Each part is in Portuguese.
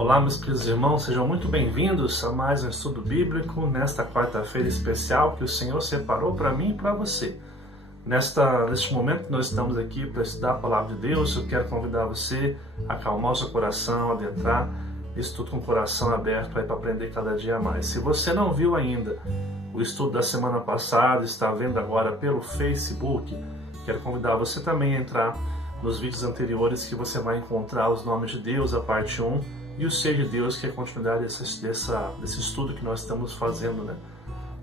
Olá, meus queridos irmãos, sejam muito bem-vindos a mais um estudo bíblico nesta quarta-feira especial que o Senhor separou para mim e para você. Neste momento que nós estamos aqui para estudar a Palavra de Deus, eu quero convidar você a acalmar o seu coração, adentrar estudo com o coração aberto para aprender cada dia mais. Se você não viu ainda o estudo da semana passada, está vendo agora pelo Facebook, quero convidar você também a entrar nos vídeos anteriores que você vai encontrar os nomes de Deus, a parte 1, e o ser de Deus, que é a continuidade desse estudo que nós estamos fazendo, né?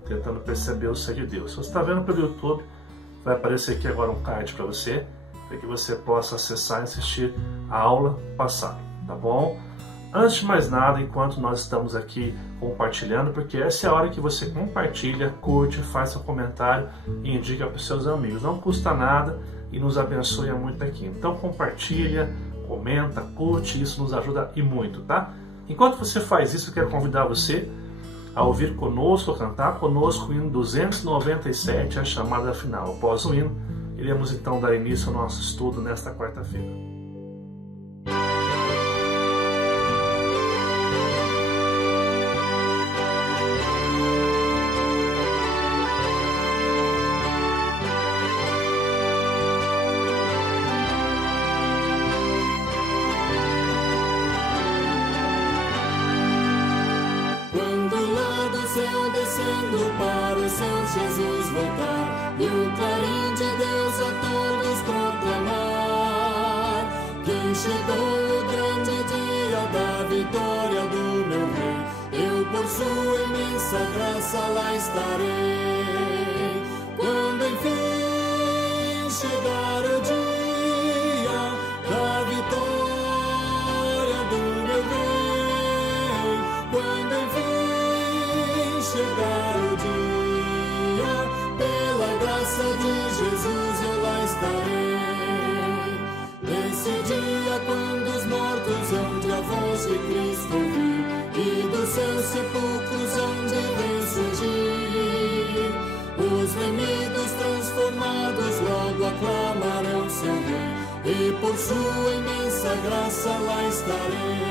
Tentando perceber o ser de Deus. Se você está vendo pelo YouTube, vai aparecer aqui agora um card para você, para que você possa acessar e assistir a aula passada, tá bom? Antes de mais nada, enquanto nós estamos aqui compartilhando, porque essa é a hora que você compartilha, curte, faz seu comentário e indica para os seus amigos. Não custa nada e nos abençoa muito aqui. Então compartilha, comenta, curte, isso nos ajuda e muito, tá? Enquanto você faz isso, eu quero convidar você a ouvir conosco, a cantar conosco o hino 297, a chamada final. Após o hino, iremos então dar início ao nosso estudo nesta quarta-feira. Descendo para os céus Jesus voltar, e o clarim de Deus a todos proclamar, que chegou o grande dia da vitória do meu rei. Eu por sua imensa graça lá estarei, quando enfim chegar o dia da vitória do meu rei. Quando enfim chegar o dia, pela graça de Jesus eu lá estarei. Nesse dia, quando os mortos hão de a voz de Cristo ouvir, e dos seus sepulcros hão de ressurgir, os remidos transformados logo aclamarão seu rei, e por sua imensa graça lá estarei.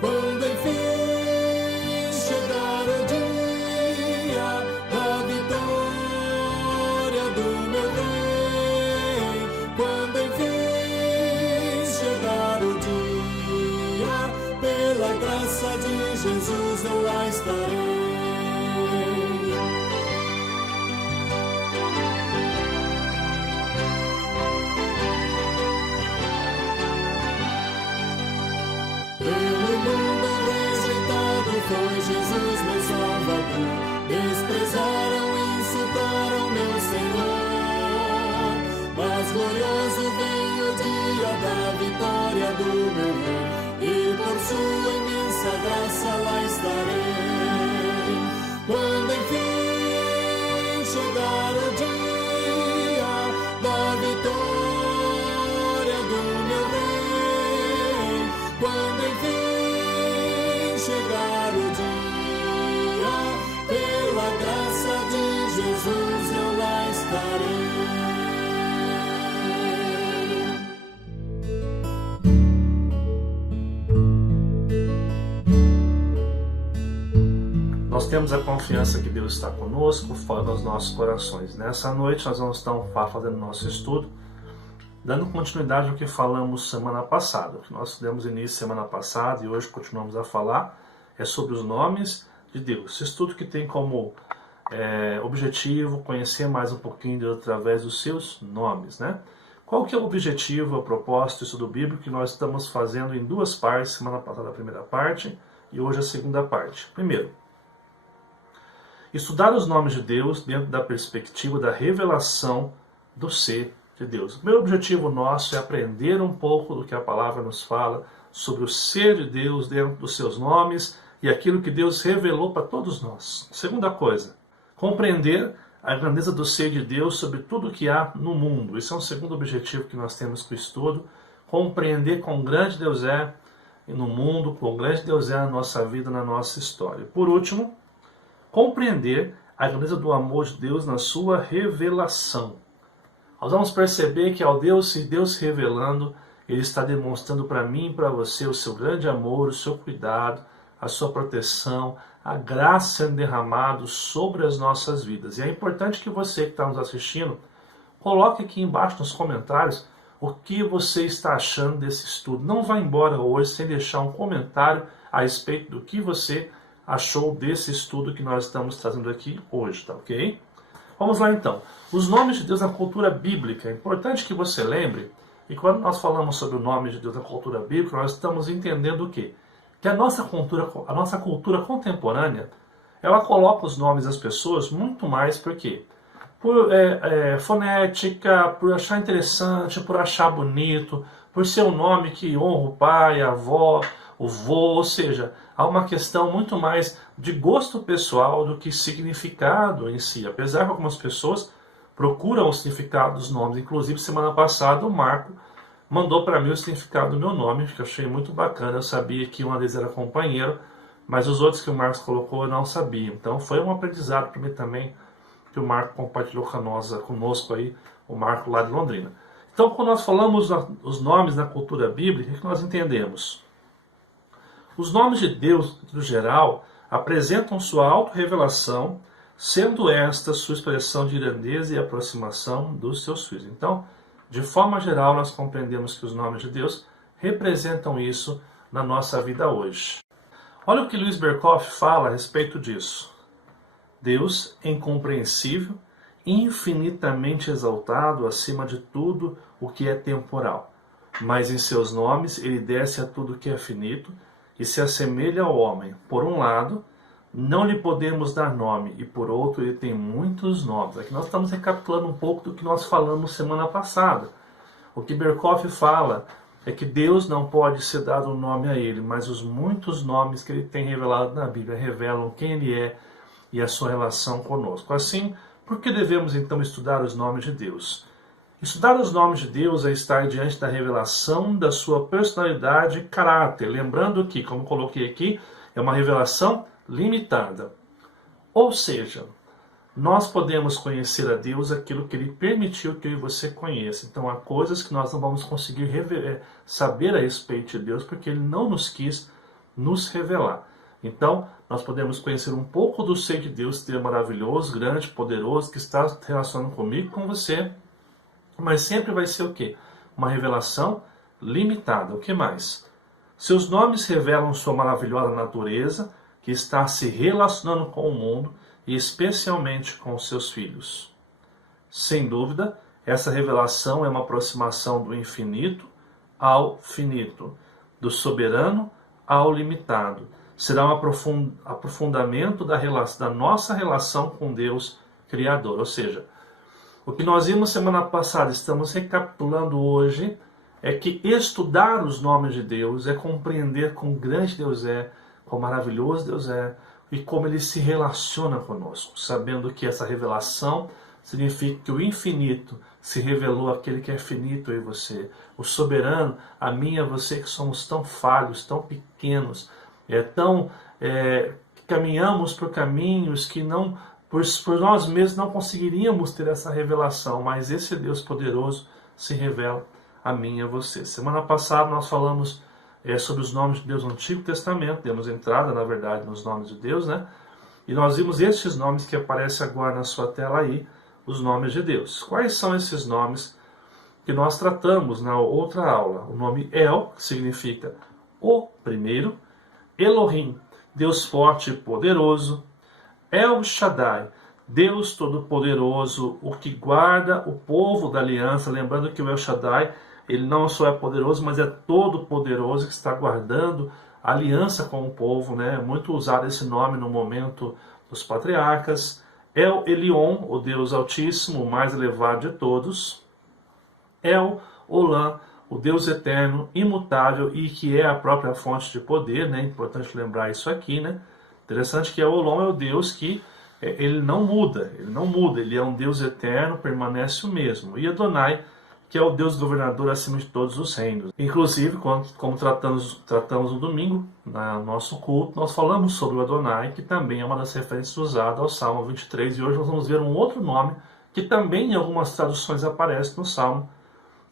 Quando enfim chegar o dia da vitória do meu rei, quando enfim chegar o dia, pela graça de Jesus eu lá estarei. Pelo mundo rejeitado foi Jesus meu Salvador, desprezaram e insultaram meu Senhor, mas glorioso vem o dia da vitória do meu rei, e por sua imensa graça lá estarei. Quando enfim chegar o dia da vitória do meu rei, quando enfim chegar o dia, pela graça de Jesus eu lá estarei. Nós temos a confiança que Deus está conosco, fora dos nossos corações. Nessa noite nós vamos estar fazendo nosso estudo, dando continuidade ao que falamos semana passada. O que nós demos início semana passada e hoje continuamos a falar é sobre os nomes de Deus. Esse estudo que tem como objetivo conhecer mais um pouquinho de Deus através dos seus nomes, né? Qual que é o objetivo, o propósito do estudo bíblico que nós estamos fazendo em duas partes, semana passada a primeira parte e hoje a segunda parte. Primeiro, estudar os nomes de Deus dentro da perspectiva da revelação do ser de Deus. O meu objetivo nosso é aprender um pouco do que a palavra nos fala sobre o ser de Deus dentro dos seus nomes e aquilo que Deus revelou para todos nós. Segunda coisa, compreender a grandeza do ser de Deus sobre tudo o que há no mundo. Esse é um segundo objetivo que nós temos com o estudo, compreender quão grande Deus é no mundo, quão grande Deus é na nossa vida, na nossa história. Por último, compreender a grandeza do amor de Deus na sua revelação. Nós vamos perceber que ao Deus se revelando, Ele está demonstrando para mim e para você o seu grande amor, o seu cuidado, a sua proteção, a graça sendo derramada sobre as nossas vidas. E é importante que você que está nos assistindo, coloque aqui embaixo nos comentários o que você está achando desse estudo. Não vá embora hoje sem deixar um comentário a respeito do que você achou desse estudo que nós estamos trazendo aqui hoje, tá ok? Vamos lá então. Os nomes de Deus na cultura bíblica. É importante que você lembre, e quando nós falamos sobre o nome de Deus na cultura bíblica, nós estamos entendendo o quê? Que a nossa cultura contemporânea, ela coloca os nomes das pessoas muito mais por quê? Por fonética, por achar interessante, por achar bonito, por ser um nome que honra o pai, a avó, o vô, ou seja, há uma questão muito mais de gosto pessoal do que significado em si. Apesar que algumas pessoas procuram o significado dos nomes, inclusive semana passada o Marco mandou para mim o significado do meu nome, que eu achei muito bacana. Eu sabia que uma deles era companheiro, mas os outros que o Marcos colocou eu não sabia. Então foi um aprendizado para mim também, que o Marco compartilhou conosco aí, o Marco lá de Londrina. Então, quando nós falamos os nomes na cultura bíblica, o que nós entendemos? Os nomes de Deus, no geral, apresentam sua autorrevelação, sendo esta sua expressão de grandeza e aproximação dos seus filhos. Então, de forma geral, nós compreendemos que os nomes de Deus representam isso na nossa vida hoje. Olha o que Luiz Berkoff fala a respeito disso. Deus é incompreensível, infinitamente exaltado acima de tudo o que é temporal. Mas em seus nomes ele desce a tudo que é finito e se assemelha ao homem. Por um lado, não lhe podemos dar nome, e por outro, ele tem muitos nomes. Aqui nós estamos recapitulando um pouco do que nós falamos semana passada. O que Berkoff fala é que Deus não pode ser dado um nome a ele, mas os muitos nomes que ele tem revelado na Bíblia revelam quem ele é e a sua relação conosco. Assim, por que devemos então estudar os nomes de Deus? Estudar os nomes de Deus é estar diante da revelação da sua personalidade e caráter. Lembrando que, como coloquei aqui, é uma revelação limitada. Ou seja, nós podemos conhecer a Deus aquilo que Ele permitiu que eu e você conheça. Então há coisas que nós não vamos conseguir saber a respeito de Deus porque Ele não nos quis nos revelar. Então nós podemos conhecer um pouco do ser de Deus, que é maravilhoso, grande, poderoso, que está se relacionando comigo e com você, mas sempre vai ser o quê? Uma revelação limitada. O que mais? Seus nomes revelam sua maravilhosa natureza, que está se relacionando com o mundo e especialmente com seus filhos. Sem dúvida, essa revelação é uma aproximação do infinito ao finito, do soberano ao limitado. Será um aprofundamento da nossa relação com Deus Criador. Ou seja, o que nós vimos semana passada, estamos recapitulando hoje, é que estudar os nomes de Deus é compreender quão grande Deus é, quão maravilhoso Deus é e como Ele se relaciona conosco, sabendo que essa revelação significa que o infinito se revelou àquele que é finito, eu e você. O soberano, a mim e a você, que somos tão falhos, tão pequenos, que caminhamos por caminhos que não, por nós mesmos não conseguiríamos ter essa revelação, mas esse Deus poderoso se revela a mim e a você. Semana passada nós falamos sobre os nomes de Deus no Antigo Testamento, demos entrada, na verdade, nos nomes de Deus, né? E nós vimos estes nomes que aparecem agora na sua tela aí, os nomes de Deus. Quais são esses nomes que nós tratamos na outra aula? O nome El, que significa o primeiro, Elohim, Deus forte e poderoso, El Shaddai, Deus Todo-Poderoso, o que guarda o povo da aliança. Lembrando que o El Shaddai, ele não só é poderoso, mas é todo-poderoso, que está guardando a aliança com o povo, né? Muito usado esse nome no momento dos patriarcas. El Elyon, o Deus Altíssimo, o mais elevado de todos. El Olam, o Deus eterno, imutável e que é a própria fonte de poder, né? Importante lembrar isso aqui, né? Interessante que El Olam é o Deus que ele não muda, ele é um Deus eterno, permanece o mesmo. E Adonai, que é o Deus governador acima de todos os reinos. Inclusive, como tratamos no domingo, no nosso culto, nós falamos sobre o Adonai, que também é uma das referências usadas ao Salmo 23, e hoje nós vamos ver um outro nome, que também em algumas traduções aparece no Salmo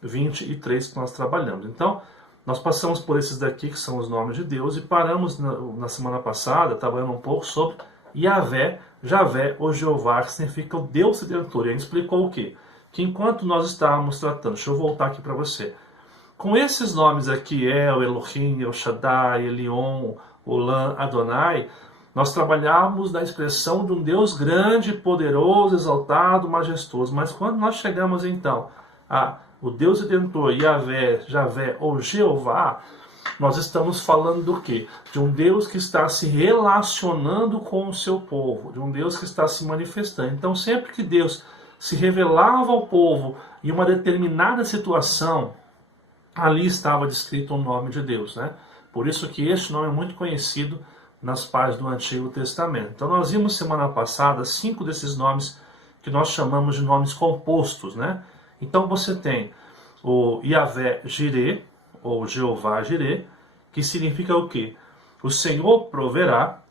23 que nós trabalhamos. Então, nós passamos por esses daqui, que são os nomes de Deus, e paramos na semana passada, trabalhando um pouco sobre Yahvé, Javé ou Jeová, que significa o Deus Redentor. E a gente explicou o quê? Que enquanto nós estávamos tratando, deixa eu voltar aqui para você, com esses nomes aqui, El, Elohim, El Shaddai, Elion, Olam, Adonai, nós trabalhávamos na expressão de um Deus grande, poderoso, exaltado, majestoso. Mas quando nós chegamos então a o Deus Redentor, Yahvé, Javé ou Jeová, nós estamos falando do quê? De um Deus que está se relacionando com o seu povo, de um Deus que está se manifestando. Então, sempre que Deus se revelava ao povo em uma determinada situação, ali estava descrito o nome de Deus, né? Por isso que este nome é muito conhecido nas páginas do Antigo Testamento. Então, nós vimos semana passada 5 desses nomes que nós chamamos de nomes compostos, né? Então você tem o Yahvé Jireh, ou Jeová Jireh, que significa o quê? O Senhor proverá.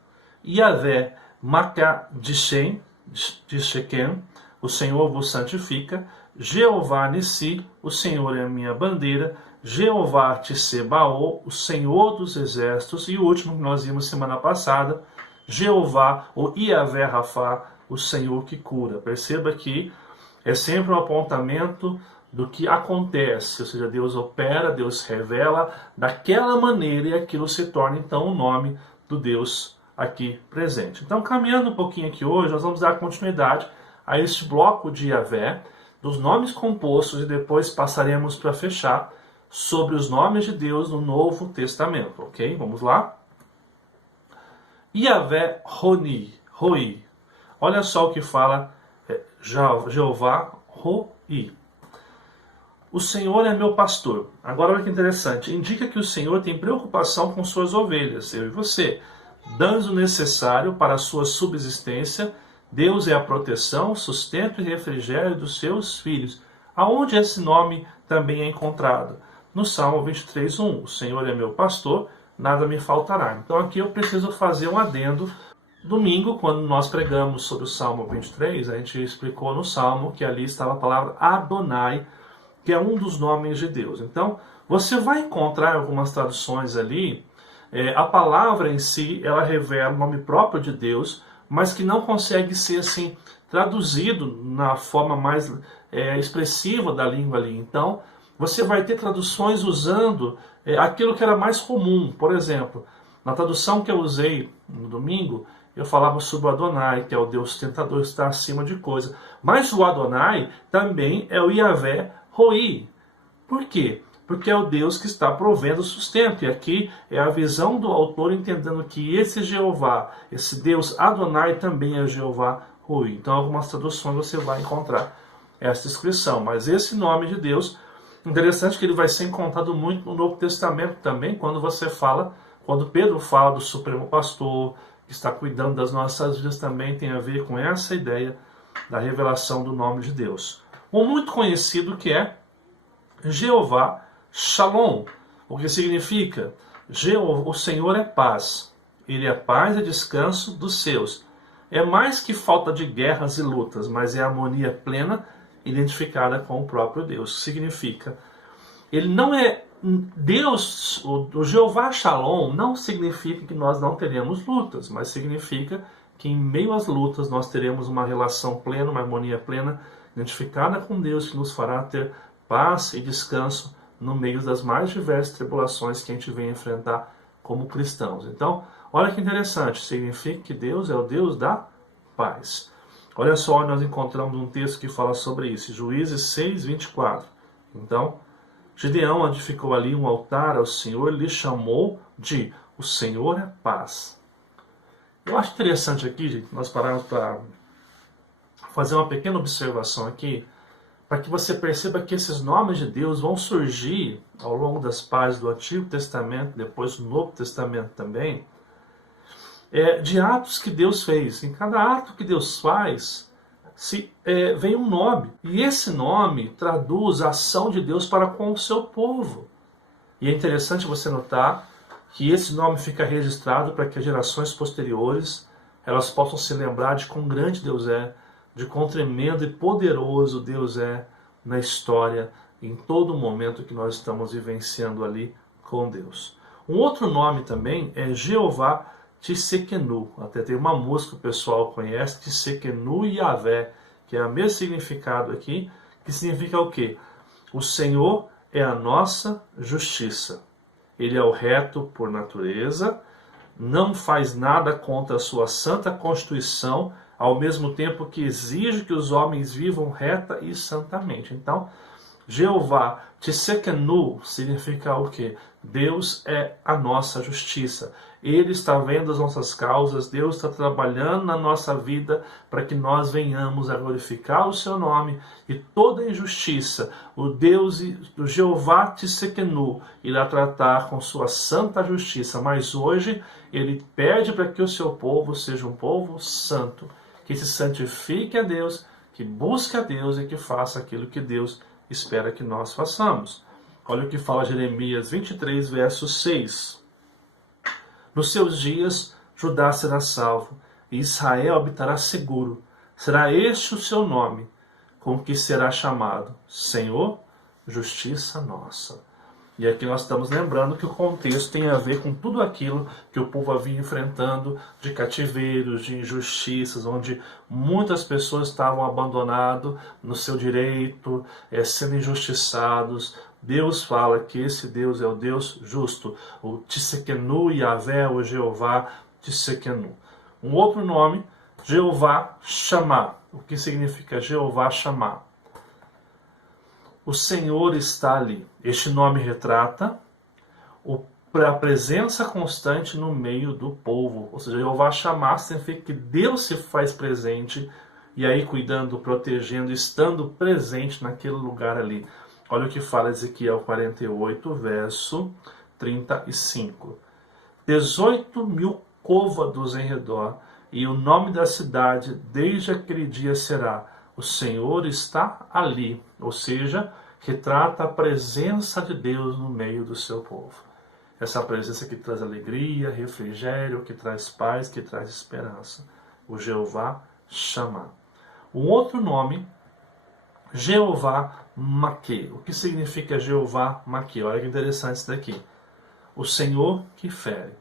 Yahvé Makah de Shequem, o Senhor vos santifica. Jeová Nissi, o Senhor é a minha bandeira. Jeová Tissebaô, o Senhor dos exércitos. E o último que nós vimos semana passada, Jeová, ou Yahvé Rafá, o Senhor que cura. Perceba que é sempre um apontamento do que acontece, ou seja, Deus opera, Deus revela daquela maneira e aquilo se torna então o nome do Deus aqui presente. Então, caminhando um pouquinho aqui hoje, nós vamos dar continuidade a este bloco de Yahvé, dos nomes compostos, e depois passaremos para fechar sobre os nomes de Deus no Novo Testamento, ok? Vamos lá? Yahvé Roi. Olha só o que fala Jeová Roi. O Senhor é meu pastor. Agora olha que interessante. Indica que o Senhor tem preocupação com suas ovelhas, eu e você, dando o necessário para a sua subsistência. Deus é a proteção, sustento e refrigério dos seus filhos. Aonde esse nome também é encontrado? No Salmo 23:1. O Senhor é meu pastor, nada me faltará. Então aqui eu preciso fazer um adendo. Domingo, quando nós pregamos sobre o Salmo 23, a gente explicou no Salmo que ali estava a palavra Adonai, que é um dos nomes de Deus. Então, você vai encontrar algumas traduções ali, a palavra em si, ela revela o nome próprio de Deus, mas que não consegue ser assim traduzido na forma mais expressiva da língua ali. Então, você vai ter traduções usando aquilo que era mais comum. Por exemplo, na tradução que eu usei no domingo, eu falava sobre o Adonai, que é o Deus tentador, que está acima de coisa. Mas o Adonai também é o Yahvé Roi. Por quê? Porque é o Deus que está provendo o sustento. E aqui é a visão do autor entendendo que esse Jeová, esse Deus Adonai também é Jeová Roi. Então, algumas traduções você vai encontrar essa descrição. Mas esse nome de Deus, interessante que ele vai ser encontrado muito no Novo Testamento também, quando Pedro fala do Supremo Pastor, que está cuidando das nossas vidas, também tem a ver com essa ideia da revelação do nome de Deus. Um muito conhecido que é Jeová Shalom, o que significa o Senhor é paz, Ele é paz e descanso dos seus. É mais que falta de guerras e lutas, mas é harmonia plena identificada com o próprio Deus. Significa, Ele não é Deus, o Jeová Shalom não significa que nós não teremos lutas, mas significa que em meio às lutas nós teremos uma relação plena, uma harmonia plena, identificada com Deus, que nos fará ter paz e descanso no meio das mais diversas tribulações que a gente vem enfrentar como cristãos. Então, olha que interessante, significa que Deus é o Deus da paz. Olha só, nós encontramos um texto que fala sobre isso, Juízes 6:24. Então, Gideão edificou ali um altar ao Senhor, lhe chamou de o Senhor é paz. Eu acho interessante aqui, gente, nós paramos para fazer uma pequena observação aqui, para que você perceba que esses nomes de Deus vão surgir ao longo das páginas do Antigo Testamento, depois do Novo Testamento também, de atos que Deus fez. Em cada ato que Deus faz, vem um nome. E esse nome traduz a ação de Deus para com o seu povo. E é interessante você notar que esse nome fica registrado para que as gerações posteriores elas possam se lembrar de quão grande Deus é, de quão tremendo e poderoso Deus é na história em todo momento que nós estamos vivenciando ali com Deus. Um outro nome também é Jeová Tsidkenu. Até tem uma música que o pessoal conhece, Tsidkenu Yahvé, que é o mesmo significado aqui, que significa o quê? O Senhor é a nossa justiça. Ele é o reto por natureza, não faz nada contra a sua santa constituição, ao mesmo tempo que exige que os homens vivam reta e santamente. Então, Jeová Tsidkenu significa o quê? Deus é a nossa justiça. Ele está vendo as nossas causas, Deus está trabalhando na nossa vida para que nós venhamos a glorificar o seu nome, e toda injustiça, o Deus do Jeová Tsidkenu irá tratar com sua santa justiça. Mas hoje ele pede para que o seu povo seja um povo santo, que se santifique a Deus, que busque a Deus e que faça aquilo que Deus espera que nós façamos. Olha o que fala Jeremias 23, verso 6. Nos seus dias, Judá será salvo, e Israel habitará seguro. Será este o seu nome, com que será chamado Senhor, justiça nossa. E aqui nós estamos lembrando que o contexto tem a ver com tudo aquilo que o povo havia enfrentando de cativeiros, de injustiças, onde muitas pessoas estavam abandonadas no seu direito, sendo injustiçados. Deus fala que esse Deus é o Deus justo, o Tsidkenu Yahvé, o Jeová Tsidkenu. Um outro nome, Jeová Shammah. O que significa Jeová Shammah? O Senhor está ali. Este nome retrata a presença constante no meio do povo. Ou seja, Jeová Shammah significa que Deus se faz presente, e aí cuidando, protegendo, estando presente naquele lugar ali. Olha o que fala Ezequiel 48, verso 35. 18.000 côvados em redor, e o nome da cidade desde aquele dia será: o Senhor está ali. Ou seja, retrata a presença de Deus no meio do seu povo. Essa presença que traz alegria, refrigério, que traz paz, que traz esperança. O Jeová Shammah. Um outro nome, Jeová Maquê. O que significa Jeová Maquê? Olha que interessante isso daqui. O Senhor que fere.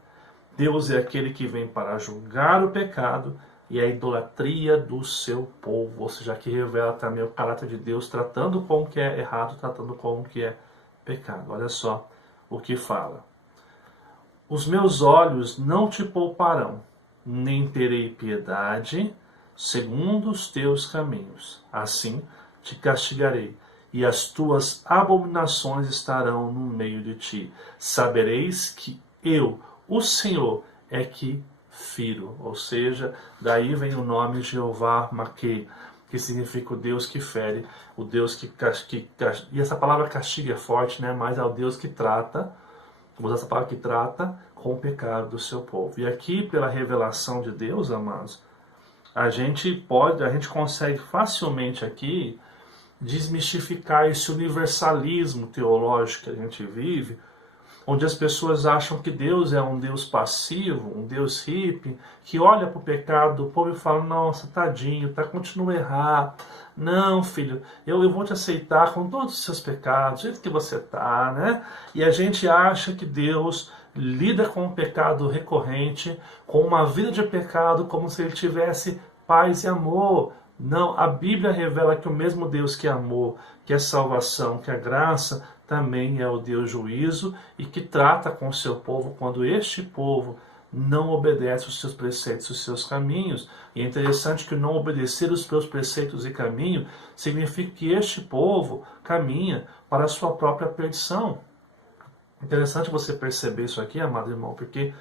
Deus é aquele que vem para julgar o pecado e a idolatria do seu povo. Ou seja, que revela também o caráter de Deus, tratando com o que é errado, tratando com o que é pecado. Olha só o que fala. Os meus olhos não te pouparão, nem terei piedade segundo os teus caminhos. Assim te castigarei, e as tuas abominações estarão no meio de ti. Sabereis que eu, o Senhor, é que firo. Ou seja, daí vem o nome Jeová Maquê, que significa o Deus que fere, o Deus que castiga. E essa palavra castiga é forte, né? Mas é o Deus que trata, vamos usar essa palavra, que trata com o pecado do seu povo. E aqui, pela revelação de Deus, amados, a gente consegue facilmente aqui desmistificar esse universalismo teológico que a gente vive, onde as pessoas acham que Deus é um Deus passivo, um Deus hippie, que olha para o pecado do povo e fala: nossa, tadinho, continua errado. Não, filho, eu vou te aceitar com todos os seus pecados, do jeito que você está, né? E a gente acha que Deus lida com o pecado recorrente, com uma vida de pecado, como se ele tivesse paz e amor. Não, a Bíblia revela que o mesmo Deus que é amor, que é salvação, que é graça, também é o Deus juízo, e que trata com o seu povo quando este povo não obedece os seus preceitos, os seus caminhos. E é interessante que não obedecer os seus preceitos e caminhos significa que este povo caminha para a sua própria perdição. Interessante você perceber isso aqui, amado irmão, porque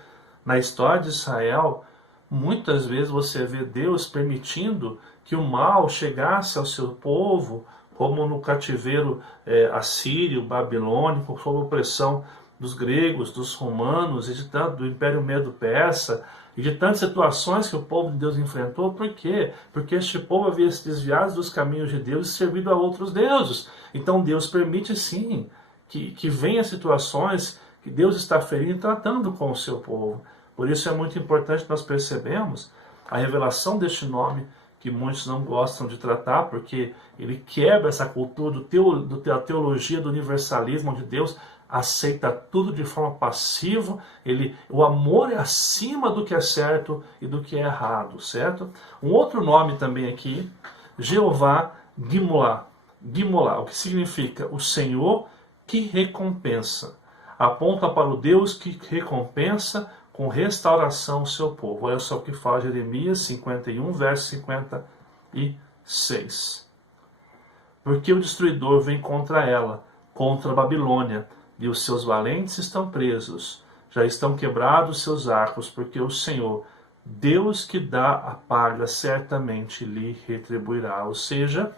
na história de Israel, muitas vezes você vê Deus permitindo que o mal chegasse ao seu povo, como no cativeiro assírio, babilônico, sob a opressão dos gregos, dos romanos, e de tanto, do Império Medo-Persa, e de tantas situações que o povo de Deus enfrentou. Por quê? Porque este povo havia se desviado dos caminhos de Deus e servido a outros deuses. Então Deus permite sim que venham situações que Deus está ferindo e tratando com o seu povo. Por isso é muito importante nós percebemos a revelação deste nome, que muitos não gostam de tratar, porque ele quebra essa cultura da teologia do universalismo, onde Deus aceita tudo de forma passiva. O amor é acima do que é certo e do que é errado, certo? Um outro nome também aqui, Jeová Gimolá. Gimolá, o que significa o Senhor que recompensa. Aponta para o Deus que recompensa com restauração o seu povo. Olha só o que fala Jeremias 51, verso 56. Porque o destruidor vem contra ela, contra a Babilônia, e os seus valentes estão presos. Já estão quebrados seus arcos, porque o Senhor, Deus que dá a paga, certamente lhe retribuirá. Ou seja,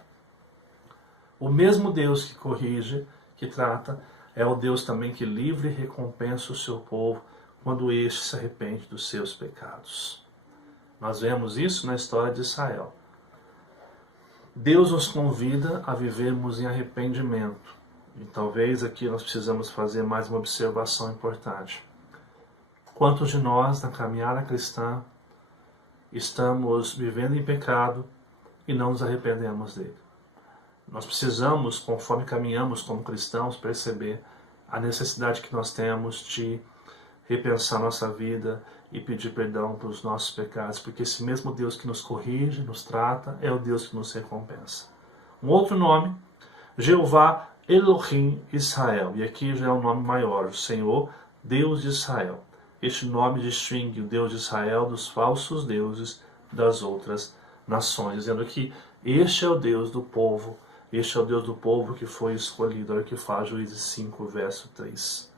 o mesmo Deus que corrige, que trata, é o Deus também que livre e recompensa o seu povo quando este se arrepende dos seus pecados. Nós vemos isso na história de Israel. Deus nos convida a vivermos em arrependimento. E talvez aqui nós precisamos fazer mais uma observação importante. Quantos de nós, na caminhada cristã, estamos vivendo em pecado e não nos arrependemos dele? Nós precisamos, conforme caminhamos como cristãos, perceber a necessidade que nós temos de repensar nossa vida e pedir perdão pelos nossos pecados, porque esse mesmo Deus que nos corrige, nos trata, é o Deus que nos recompensa. Um outro nome, Jeová Elohim Israel, e aqui já é um nome maior, o Senhor, Deus de Israel. Este nome distingue o Deus de Israel dos falsos deuses das outras nações, dizendo que este é o Deus do povo, este é o Deus do povo que foi escolhido. Olha o que fala Juízes 5, verso 3.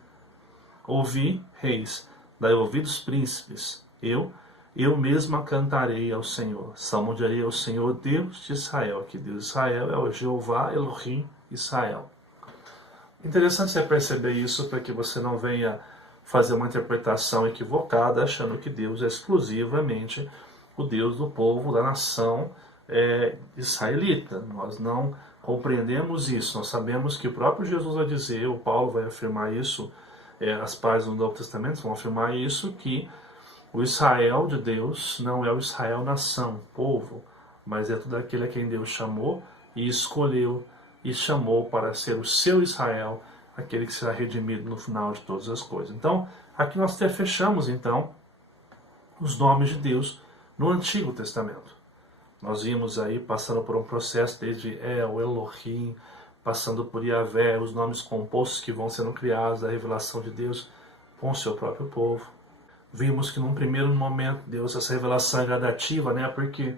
Ouvi, reis, dai ouvidos, príncipes, eu mesma cantarei ao Senhor, salmodiarei ao Senhor, Deus de Israel. Aqui Deus de Israel é o Jeová Elohim Israel. Interessante você perceber isso, para que você não venha fazer uma interpretação equivocada, achando que Deus é exclusivamente o Deus do povo, da nação israelita. Nós não compreendemos isso. Nós sabemos que o próprio Jesus vai dizer, o Paulo vai afirmar isso, as páginas do Novo Testamento vão afirmar isso, que o Israel de Deus não é o Israel nação, povo, mas é tudo aquele a quem Deus chamou e escolheu e chamou para ser o seu Israel, aquele que será redimido no final de todas as coisas. Então, aqui nós até fechamos, então, os nomes de Deus no Antigo Testamento. Nós vimos aí, passando por um processo desde Elohim, passando por Yahvé, os nomes compostos que vão sendo criados da revelação de Deus com o seu próprio povo. Vimos que num primeiro momento, Deus, essa revelação é gradativa, né? Porque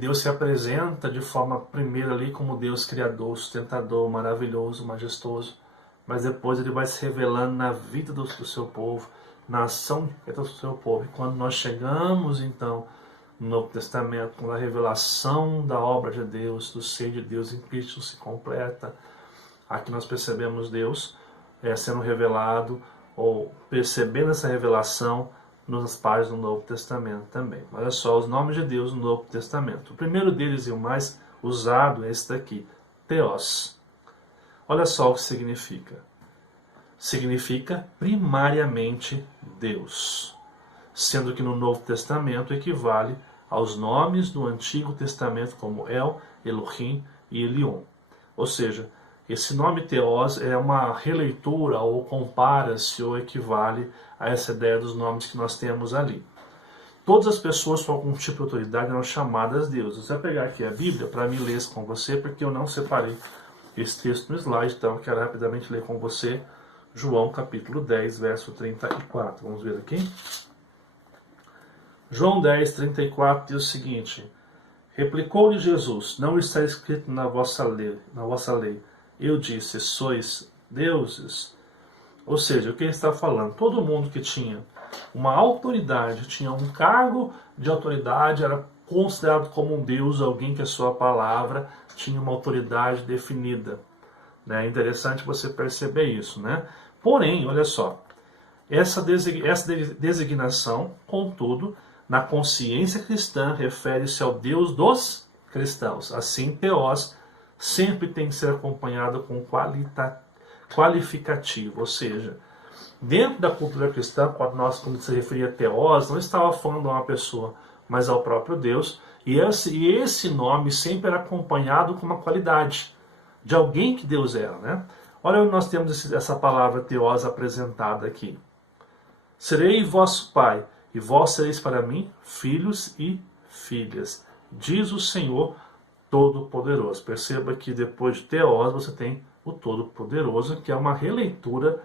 Deus se apresenta de forma primeira ali como Deus criador, sustentador, maravilhoso, majestoso. Mas depois ele vai se revelando na vida do seu povo, na ação do seu povo. E quando nós chegamos, então, no Novo Testamento, com a revelação da obra de Deus, do ser de Deus em Cristo se completa, aqui nós percebemos Deus sendo revelado, ou percebendo essa revelação nas páginas do Novo Testamento também. Olha só, os nomes de Deus no Novo Testamento. O primeiro deles e o mais usado é esse daqui, Theos. Olha só o que significa. Significa primariamente Deus, sendo que no Novo Testamento equivale aos nomes do Antigo Testamento como El, Elohim e Elion. Ou seja, esse nome Theos é uma releitura ou compara-se ou equivale a essa ideia dos nomes que nós temos ali. Todas as pessoas com algum tipo de autoridade eram chamadas deuses. Eu vou pegar aqui a Bíblia para me ler com você, porque eu não separei esse texto no slide, então eu quero rapidamente ler com você João capítulo 10, verso 34. Vamos ver aqui. João 10, 34 diz o seguinte: replicou-lhe Jesus, não está escrito na vossa lei. Eu disse, sois deuses. Ou seja, o que ele está falando? Todo mundo que tinha uma autoridade, tinha um cargo de autoridade, era considerado como um deus, alguém que a sua palavra tinha uma autoridade definida. É interessante você perceber isso, né? Porém, olha só, essa designação, contudo, na consciência cristã, refere-se ao Deus dos cristãos. Assim, Theos sempre tem que ser acompanhado com qualificativo, ou seja, dentro da cultura cristã, quando se referia a Theos, não estava falando a uma pessoa, mas ao próprio Deus, E esse nome sempre era acompanhado com uma qualidade de alguém que Deus era, né? Olha, nós temos essa palavra teós apresentada aqui. Serei vosso pai, e vós sereis para mim filhos e filhas, diz o Senhor Todo-Poderoso. Perceba que depois de teós você tem o Todo-Poderoso, que é uma releitura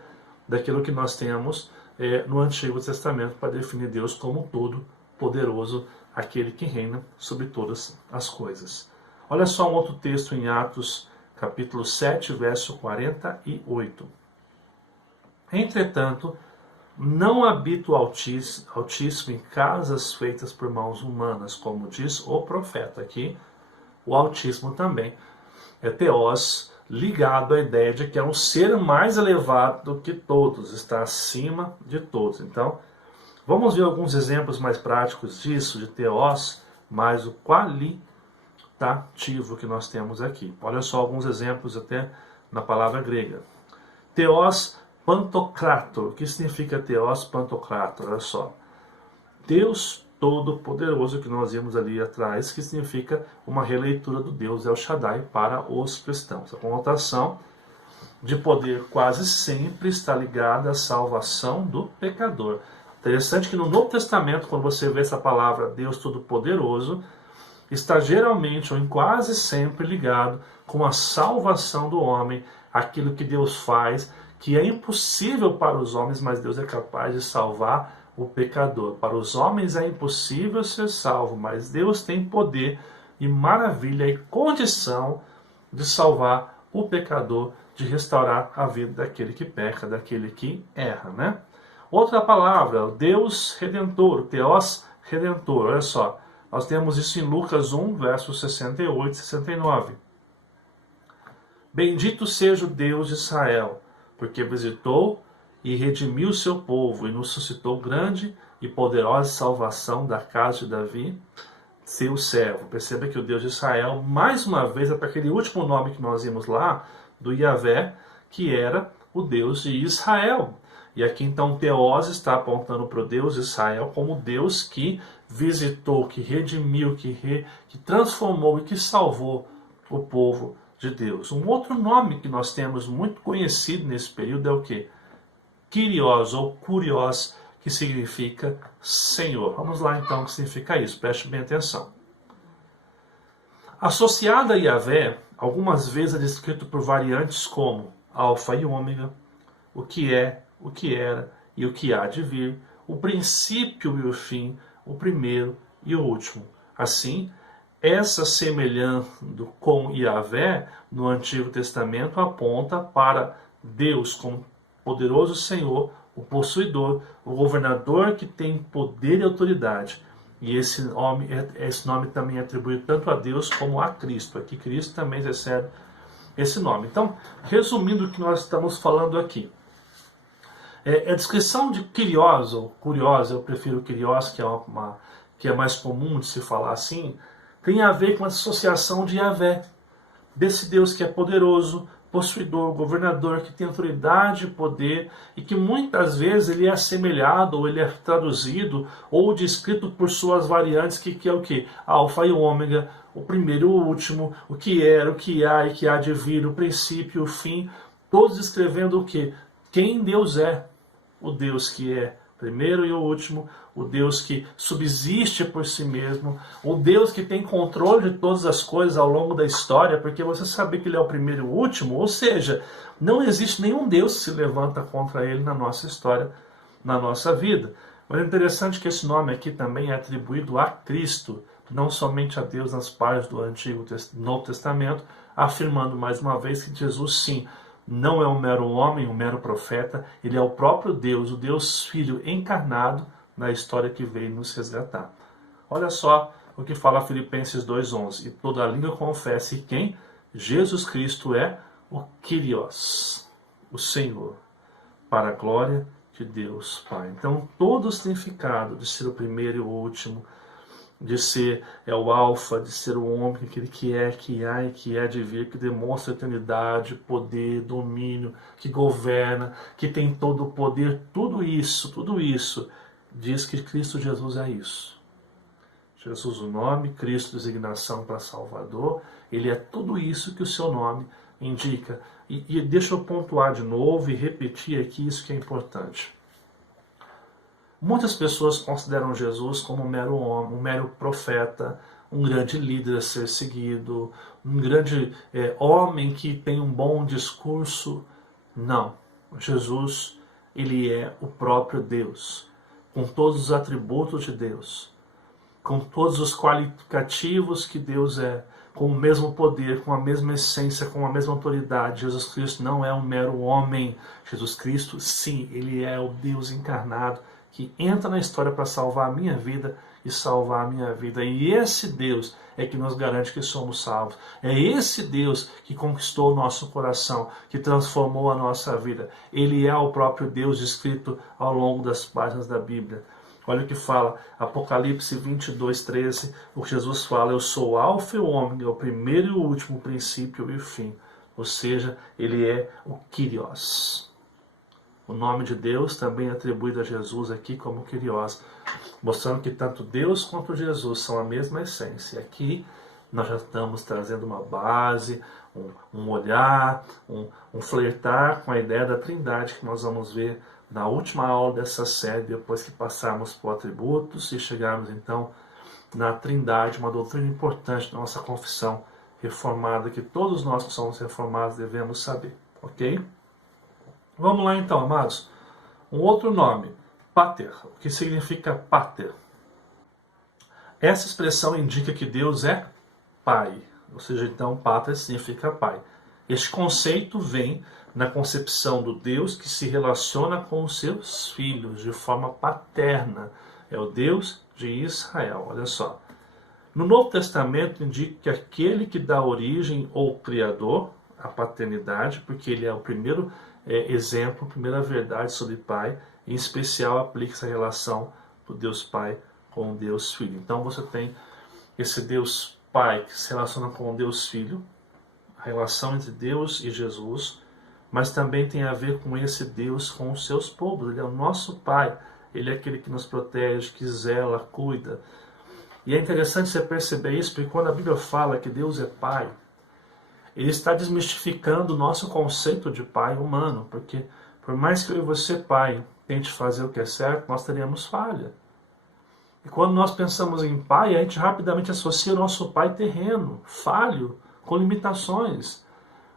daquilo que nós temos no Antigo Testamento para definir Deus como Todo-Poderoso, aquele que reina sobre todas as coisas. Olha só um outro texto em Atos, capítulo 7, verso 48. Entretanto, não habita o Altíssimo em casas feitas por mãos humanas, como diz o profeta. Aqui, o Altíssimo também é teós, ligado à ideia de que é um ser mais elevado do que todos, está acima de todos. Então, vamos ver alguns exemplos mais práticos disso, de teós, mais o qualitativo que nós temos aqui. Olha só alguns exemplos até na palavra grega. Teós Pantocrator. O que significa teós Pantocrator? Olha só. Deus Todo-Poderoso, que nós vimos ali atrás, que significa uma releitura do Deus El Shaddai para os cristãos. A conotação de poder quase sempre está ligada à salvação do pecador. Interessante que no Novo Testamento, quando você vê essa palavra Deus Todo-Poderoso, está geralmente ou em quase sempre ligado com a salvação do homem, aquilo que Deus faz, que é impossível para os homens, mas Deus é capaz de salvar o pecador. Para os homens é impossível ser salvo, mas Deus tem poder e maravilha e condição de salvar o pecador, de restaurar a vida daquele que peca, daquele que erra, né? Outra palavra, Deus Redentor, Teós Redentor. Olha só, nós temos isso em Lucas 1, versos 68 e 69. Bendito seja o Deus de Israel, porque visitou e redimiu o seu povo, e nos suscitou grande e poderosa salvação da casa de Davi, seu servo. Perceba que o Deus de Israel, mais uma vez, é para aquele último nome que nós vimos lá, do Yahvé, que era o Deus de Israel. E aqui então Teós está apontando para o Deus de Israel como Deus que visitou, que redimiu, que transformou e que salvou o povo de Deus. Um outro nome que nós temos muito conhecido nesse período é o quê? Kyrios ou Kurios, que significa Senhor. Vamos lá então o que significa isso, preste bem atenção. Associada a Yahvé, algumas vezes é descrito por variantes como Alfa e Ômega, o que é, o que era e o que há de vir, o princípio e o fim, o primeiro e o último. Assim, essa semelhança com Yahvé no Antigo Testamento aponta para Deus como poderoso Senhor, o possuidor, o governador que tem poder e autoridade. E esse nome também é atribuído tanto a Deus como a Cristo. Aqui Cristo também recebe esse nome. Então, resumindo o que nós estamos falando aqui. A descrição de Kyrios, ou Kurios, eu prefiro Kyrios, que é mais comum de se falar assim, tem a ver com a associação de Yahvé, desse Deus que é poderoso, possuidor, governador, que tem autoridade e poder, e que muitas vezes ele é assemelhado, ou ele é traduzido, ou descrito por suas variantes, que é o quê? Alfa e Ômega, o primeiro e o último, o que era, o que há e que há de vir, o princípio, o fim, todos descrevendo o quê? Quem Deus é, o Deus que é primeiro e o último, o Deus que subsiste por si mesmo, o Deus que tem controle de todas as coisas ao longo da história, porque você sabe que ele é o primeiro e o último, ou seja, não existe nenhum Deus que se levanta contra ele na nossa história, na nossa vida. Mas é interessante que esse nome aqui também é atribuído a Cristo, não somente a Deus nas páginas do Novo Testamento, afirmando mais uma vez que Jesus sim, não é um mero homem, um mero profeta, ele é o próprio Deus, o Deus Filho encarnado na história que veio nos resgatar. Olha só o que fala Filipenses 2,11. E toda língua confesse quem? Jesus Cristo é o Kyrios, o Senhor, para a glória de Deus Pai. Então, todo o significado de ser o primeiro e o último, de ser o alfa, de ser o homem, aquele que é, que há e que é de vir, que demonstra eternidade, poder, domínio, que governa, que tem todo o poder, tudo isso diz que Cristo Jesus é isso. Jesus o nome, Cristo designação para Salvador, ele é tudo isso que o seu nome indica. E deixa eu pontuar de novo e repetir aqui isso que é importante. Muitas pessoas consideram Jesus como um mero homem, um mero profeta, um grande líder a ser seguido, um grande homem que tem um bom discurso. Não, Jesus, ele é o próprio Deus, com todos os atributos de Deus, com todos os qualificativos que Deus é, com o mesmo poder, com a mesma essência, com a mesma autoridade. Jesus Cristo não é um mero homem. Jesus Cristo, sim, ele é o Deus encarnado, que entra na história para salvar a minha vida e salvar a minha vida. E esse Deus é que nos garante que somos salvos. É esse Deus que conquistou o nosso coração, que transformou a nossa vida. Ele é o próprio Deus descrito ao longo das páginas da Bíblia. Olha o que fala Apocalipse 22, 13. O que Jesus fala: eu sou o alfa e o ômega, o primeiro e o último, o princípio e o fim. Ou seja, ele é o Kyrios. O nome de Deus também é atribuído a Jesus aqui como Kyrios, mostrando que tanto Deus quanto Jesus são a mesma essência. Aqui nós já estamos trazendo uma base, um olhar, um flertar com a ideia da Trindade que nós vamos ver na última aula dessa série, depois que passarmos por atributos e chegarmos então na Trindade, uma doutrina importante da nossa confissão reformada, que todos nós que somos reformados devemos saber, ok? Vamos lá então, amados. Um outro nome, Pater. O que significa Pater? Essa expressão indica que Deus é Pai, ou seja, então Pater significa Pai. Este conceito vem na concepção do Deus que se relaciona com os seus filhos de forma paterna. É o Deus de Israel. Olha só. No Novo Testamento indica que aquele que dá origem ou criador, a paternidade, porque ele é o primeiro exemplo, a primeira verdade sobre Pai, em especial aplica essa relação do Deus Pai com o Deus Filho. Então você tem esse Deus Pai que se relaciona com o Deus Filho, a relação entre Deus e Jesus, mas também tem a ver com esse Deus com os seus povos. Ele é o nosso Pai, ele é aquele que nos protege, que zela, cuida. E é interessante você perceber isso, porque quando a Bíblia fala que Deus é Pai, ele está desmistificando o nosso conceito de pai humano, porque por mais que eu e você, pai, tente fazer o que é certo, nós teremos falha. E quando nós pensamos em pai, a gente rapidamente associa o nosso pai terreno, falho, com limitações.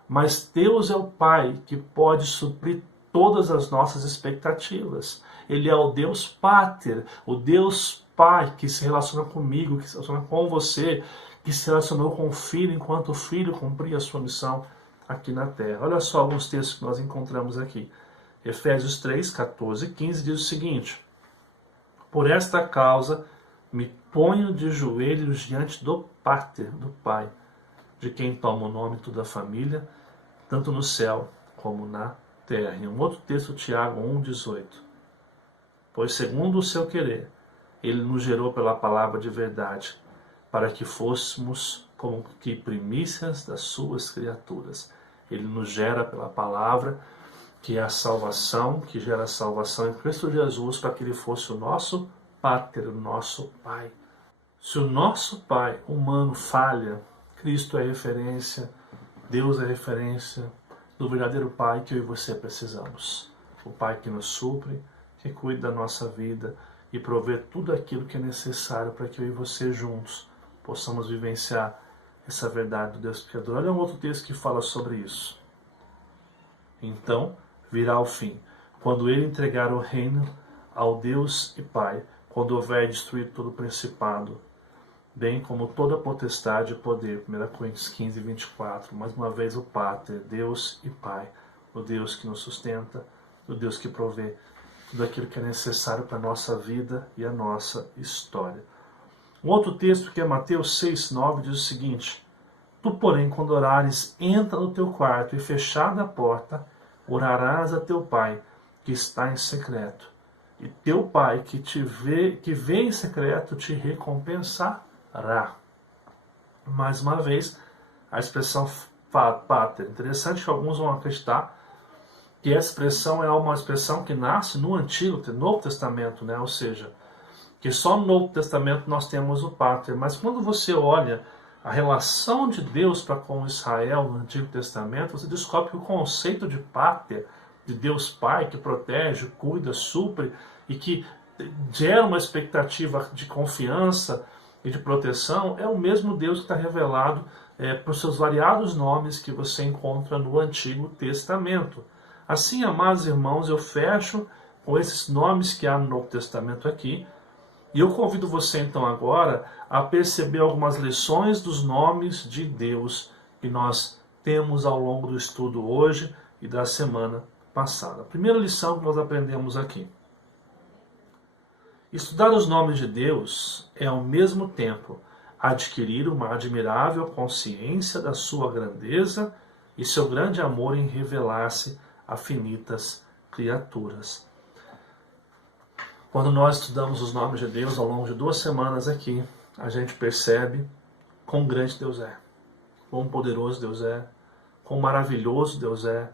Mas Deus é o Pai que pode suprir todas as nossas expectativas. Ele é o Deus Pater, o Deus Pai que se relaciona comigo, que se relaciona com você, que se relacionou com o Filho enquanto o Filho cumpria a sua missão aqui na Terra. Olha só alguns textos que nós encontramos aqui. Efésios 3, 14 e 15 diz o seguinte: por esta causa me ponho de joelhos diante do Pater, do Pai, de quem toma o nome toda a família, tanto no céu como na terra. E um outro texto, Tiago 1,18. Pois segundo o seu querer, ele nos gerou pela palavra de verdade, para que fôssemos como que primícias das suas criaturas. Ele nos gera pela palavra, que é a salvação, que gera a salvação em Cristo Jesus, para que ele fosse o nosso Pater, o nosso Pai. Se o nosso Pai humano falha, Cristo é referência, Deus é referência do verdadeiro Pai que eu e você precisamos. O Pai que nos supre, que cuida da nossa vida e provê tudo aquilo que é necessário para que eu e você juntos possamos vivenciar essa verdade do Deus Criador. Olha um outro texto que fala sobre isso. Então virá o fim, quando ele entregar o reino ao Deus e Pai, quando houver destruído todo o principado, bem como toda a potestade e poder. 1 Coríntios 15, 24. Mais uma vez o Pater, Deus e Pai, o Deus que nos sustenta, o Deus que provê tudo aquilo que é necessário para a nossa vida e a nossa história. Um outro texto que é Mateus 6, 9 diz o seguinte: tu, porém, quando orares, entra no teu quarto e fechada a porta, orarás a teu Pai que está em secreto. E teu Pai que vê em secreto te recompensará. Mais uma vez, a expressão Pater. Interessante que alguns vão acreditar que essa expressão é uma expressão que nasce no Novo Testamento, né? Ou seja, que só no Novo Testamento nós temos o Pater. Mas quando você olha a relação de Deus para com Israel no Antigo Testamento, você descobre que o conceito de Pater, de Deus Pai, que protege, cuida, supre e que gera uma expectativa de confiança e de proteção, é o mesmo Deus que está revelado por seus variados nomes que você encontra no Antigo Testamento. Assim, amados irmãos, eu fecho com esses nomes que há no Novo Testamento aqui, e eu convido você então agora a perceber algumas lições dos nomes de Deus que nós temos ao longo do estudo hoje e da semana passada. A primeira lição que nós aprendemos aqui: estudar os nomes de Deus é ao mesmo tempo adquirir uma admirável consciência da sua grandeza e seu grande amor em revelar-se a finitas criaturas. Quando nós estudamos os nomes de Deus ao longo de 2 semanas aqui, a gente percebe quão grande Deus é, quão poderoso Deus é, quão maravilhoso Deus é,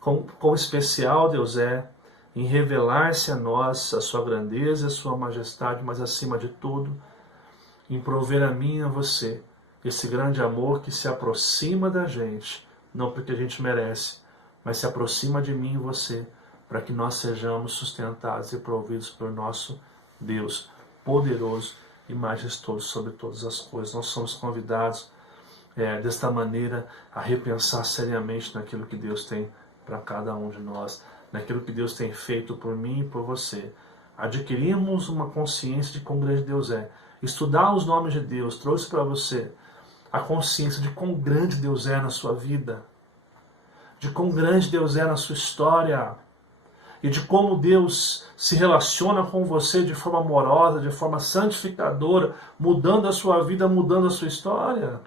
quão especial Deus é em revelar-se a nós a sua grandeza, a sua majestade, mas acima de tudo, em prover a mim e a você esse grande amor que se aproxima da gente, não porque a gente merece, mas se aproxima de mim e você, para que nós sejamos sustentados e providos por nosso Deus poderoso e majestoso sobre todas as coisas. Nós somos convidados desta maneira a repensar seriamente naquilo que Deus tem para cada um de nós, naquilo que Deus tem feito por mim e por você. Adquirimos uma consciência de quão grande Deus é. Estudar os nomes de Deus trouxe para você a consciência de quão grande Deus é na sua vida, de quão grande Deus é na sua história, e de como Deus se relaciona com você de forma amorosa, de forma santificadora, mudando a sua vida, mudando a sua história.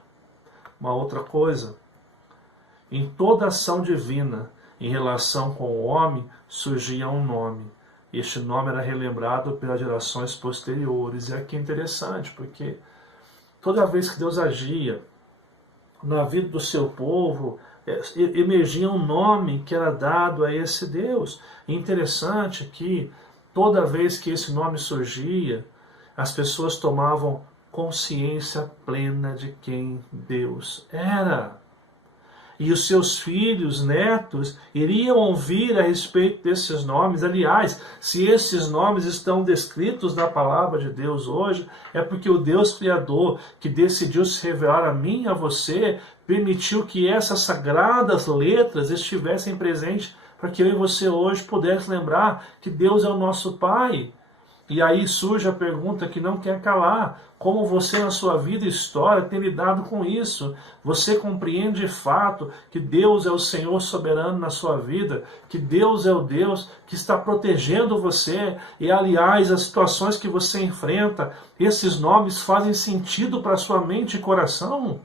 Uma outra coisa: em toda ação divina, em relação com o homem, surgia um nome. Este nome era relembrado pelas gerações posteriores. E aqui é interessante, porque toda vez que Deus agia na vida do seu povo, emergia um nome que era dado a esse Deus. E interessante que toda vez que esse nome surgia, as pessoas tomavam consciência plena de quem Deus era. E os seus filhos, netos, iriam ouvir a respeito desses nomes. Aliás, se esses nomes estão descritos na palavra de Deus hoje, é porque o Deus Criador, que decidiu se revelar a mim e a você, permitiu que essas sagradas letras estivessem presentes para que eu e você hoje pudéssemos lembrar que Deus é o nosso Pai. E aí surge a pergunta que não quer calar: como você na sua vida e história tem lidado com isso? Você compreende de fato que Deus é o Senhor soberano na sua vida? Que Deus é o Deus que está protegendo você? E aliás, as situações que você enfrenta, esses nomes fazem sentido para sua mente e coração?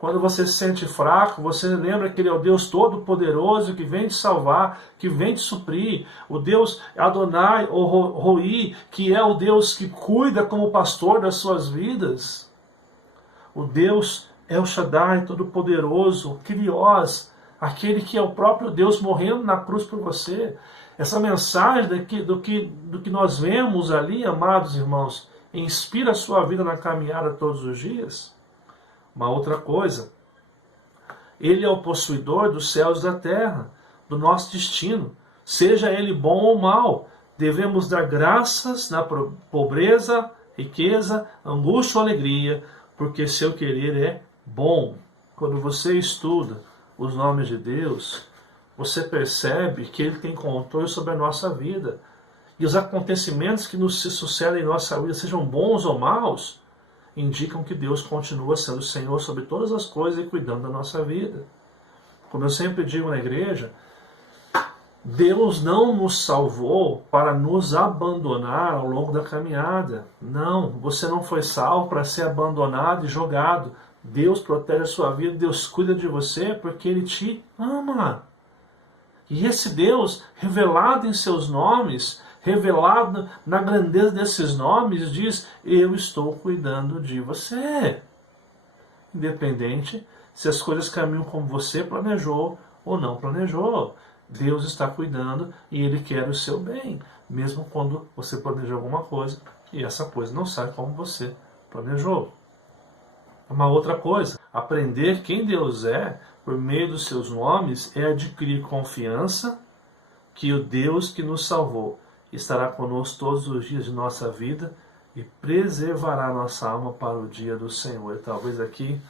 Quando você se sente fraco, você lembra que Ele é o Deus Todo-Poderoso que vem te salvar, que vem te suprir. O Deus Adonai ou Roi, que é o Deus que cuida como pastor das suas vidas. O Deus El Shaddai, Todo-Poderoso, Kyrios, aquele que é o próprio Deus morrendo na cruz por você. Essa mensagem do que nós vemos ali, amados irmãos, inspira a sua vida na caminhada todos os dias? Uma outra coisa: Ele é o possuidor dos céus e da terra, do nosso destino, seja ele bom ou mau. Devemos dar graças na pobreza, riqueza, angústia ou alegria, porque seu querer é bom. Quando você estuda os nomes de Deus, você percebe que Ele tem controle sobre a nossa vida. E os acontecimentos que nos sucedem em nossa vida, sejam bons ou maus, indicam que Deus continua sendo o Senhor sobre todas as coisas e cuidando da nossa vida. Como eu sempre digo na igreja, Deus não nos salvou para nos abandonar ao longo da caminhada. Não, você não foi salvo para ser abandonado e jogado. Deus protege a sua vida, Deus cuida de você porque Ele te ama. E esse Deus, revelado em seus nomes, revelado na grandeza desses nomes, diz: eu estou cuidando de você. Independente se as coisas caminham como você planejou ou não planejou. Deus está cuidando e Ele quer o seu bem, mesmo quando você planejou alguma coisa e essa coisa não sai como você planejou. Uma outra coisa, aprender quem Deus é por meio dos seus nomes é adquirir confiança que o Deus que nos salvou estará conosco todos os dias de nossa vida e preservará nossa alma para o dia do Senhor. E talvez aqui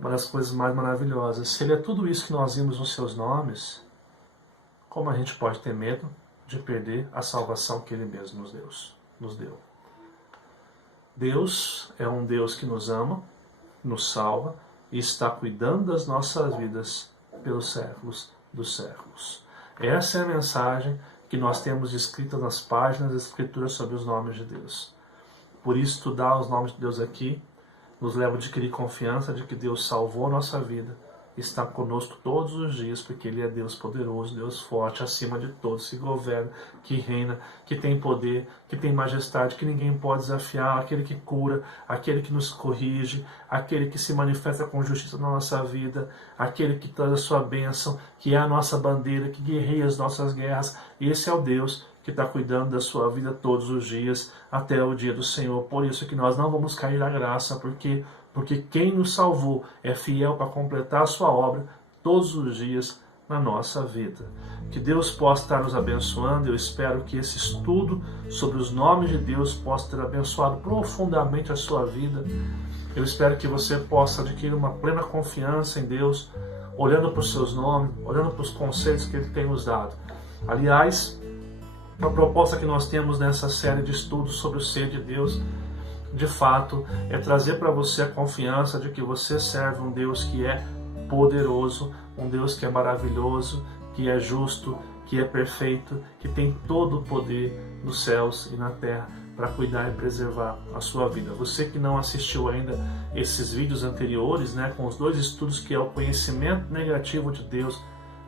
uma das coisas mais maravilhosas. Se Ele é tudo isso que nós vimos nos seus nomes, como a gente pode ter medo de perder a salvação que Ele mesmo nos deu? Deus é um Deus que nos ama, nos salva e está cuidando das nossas vidas pelos séculos dos séculos. Essa é a mensagem que nós temos escrita nas páginas das Escrituras sobre os nomes de Deus. Por isso, estudar os nomes de Deus aqui nos leva a adquirir confiança de que Deus salvou a nossa vida, está conosco todos os dias, porque Ele é Deus poderoso, Deus forte, acima de todos, que governa, que reina, que tem poder, que tem majestade, que ninguém pode desafiar, aquele que cura, aquele que nos corrige, aquele que se manifesta com justiça na nossa vida, aquele que traz a sua bênção, que é a nossa bandeira, que guerreia as nossas guerras. Esse é o Deus que está cuidando da sua vida todos os dias, até o dia do Senhor. Por isso que nós não vamos cair na graça, porque quem nos salvou é fiel para completar a sua obra todos os dias na nossa vida. Que Deus possa estar nos abençoando. Eu espero que esse estudo sobre os nomes de Deus possa ter abençoado profundamente a sua vida. Eu espero que você possa adquirir uma plena confiança em Deus, olhando para os seus nomes, olhando para os conceitos que Ele tem nos dado. Aliás, a proposta que nós temos nessa série de estudos sobre o ser de Deus, de fato, é trazer para você a confiança de que você serve um Deus que é poderoso, um Deus que é maravilhoso, que é justo, que é perfeito, que tem todo o poder nos céus e na terra para cuidar e preservar a sua vida. Você que não assistiu ainda esses vídeos anteriores, com os 2 estudos que é o conhecimento negativo de Deus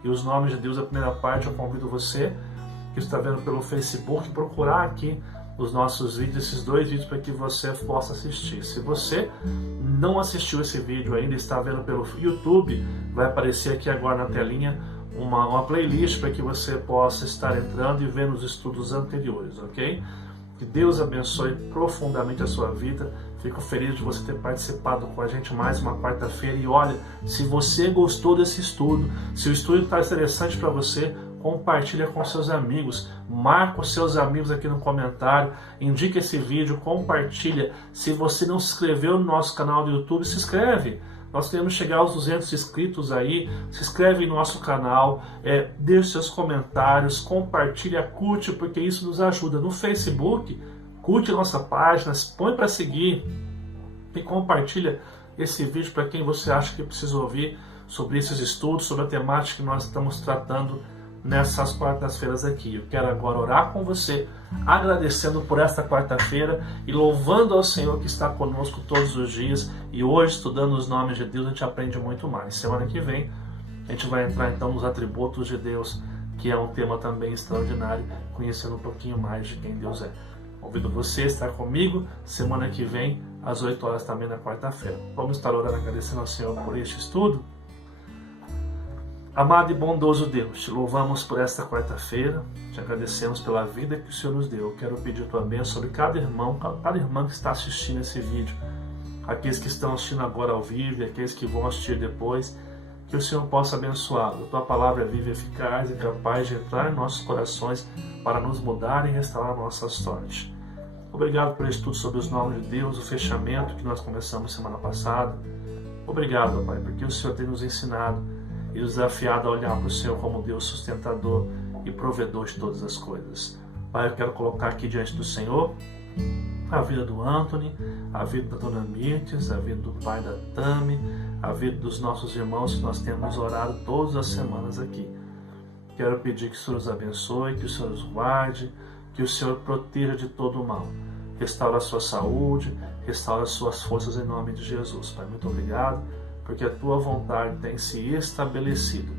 e os nomes de Deus, a primeira parte, eu convido você que está vendo pelo Facebook, procurar aqui os nossos vídeos, esses 2 vídeos, para que você possa assistir. Se você não assistiu esse vídeo ainda, está vendo pelo YouTube, vai aparecer aqui agora na telinha uma playlist para que você possa estar entrando e vendo os estudos anteriores, ok? Que Deus abençoe profundamente a sua vida. Fico feliz de você ter participado com a gente mais uma quarta-feira. E olha, se você gostou desse estudo, se o estudo está interessante para você, compartilha com seus amigos, marca os seus amigos aqui no comentário, indica esse vídeo, compartilha. Se você não se inscreveu no nosso canal do YouTube, se inscreve. Nós queremos chegar aos 200 inscritos aí. Se inscreve no nosso canal, deixe seus comentários, compartilha, curte, porque isso nos ajuda. No Facebook, curte a nossa página, põe para seguir e compartilha esse vídeo para quem você acha que precisa ouvir sobre esses estudos, sobre a temática que nós estamos tratando nessas quartas-feiras aqui. Eu quero agora orar com você, agradecendo por esta quarta-feira e louvando ao Senhor que está conosco todos os dias. E hoje, estudando os nomes de Deus, a gente aprende muito mais. Semana que vem, a gente vai entrar então nos atributos de Deus, que é um tema também extraordinário, conhecendo um pouquinho mais de quem Deus é. Convido você a estar comigo semana que vem, às 8 horas também na quarta-feira. Vamos estar orando, agradecendo ao Senhor por este estudo. Amado e bondoso Deus, te louvamos por esta quarta-feira, te agradecemos pela vida que o Senhor nos deu. Eu quero pedir tua bênção sobre cada irmão, cada irmã que está assistindo esse vídeo, aqueles que estão assistindo agora ao vivo e aqueles que vão assistir depois, que o Senhor possa abençoá-lo. A tua palavra é viva, eficaz e capaz de entrar em nossos corações para nos mudar e restaurar nossas sortes. Obrigado pelo estudo sobre os nomes de Deus, o fechamento que nós começamos semana passada. Obrigado, Pai, porque o Senhor tem nos ensinado e desafiado a olhar para o Senhor como Deus sustentador e provedor de todas as coisas. Pai, eu quero colocar aqui diante do Senhor a vida do Anthony, a vida da Dona Mirtes, a vida do pai da Tami, a vida dos nossos irmãos que nós temos orado todas as semanas aqui. Quero pedir que o Senhor os abençoe, que o Senhor os guarde, que o Senhor proteja de todo o mal. Restaura a sua saúde, restaura as suas forças em nome de Jesus. Pai, muito obrigado, porque a tua vontade tem se estabelecido.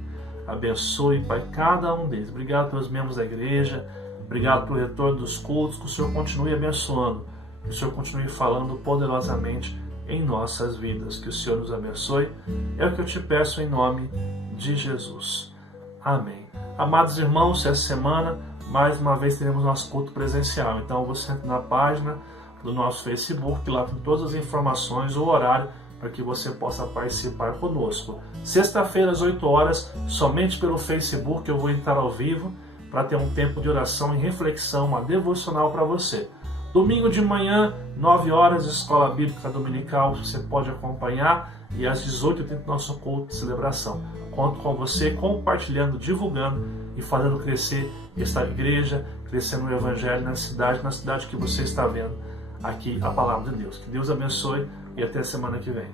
Abençoe, Pai, cada um deles. Obrigado pelos membros da igreja, obrigado pelo retorno dos cultos, que o Senhor continue abençoando, que o Senhor continue falando poderosamente em nossas vidas, que o Senhor nos abençoe. É o que eu te peço em nome de Jesus. Amém. Amados irmãos, essa semana, mais uma vez, teremos nosso culto presencial. Então, você entra na página do nosso Facebook, lá tem todas as informações, o horário, para que você possa participar conosco. Sexta-feira, às 8 horas, somente pelo Facebook, eu vou entrar ao vivo para ter um tempo de oração e reflexão, uma devocional para você. Domingo de manhã, 9 horas, Escola Bíblica Dominical, você pode acompanhar, e às 18h30 nosso culto de celebração. Conto com você compartilhando, divulgando e fazendo crescer esta igreja, crescendo o Evangelho na cidade que você está vendo aqui a Palavra de Deus. Que Deus abençoe e até a semana que vem.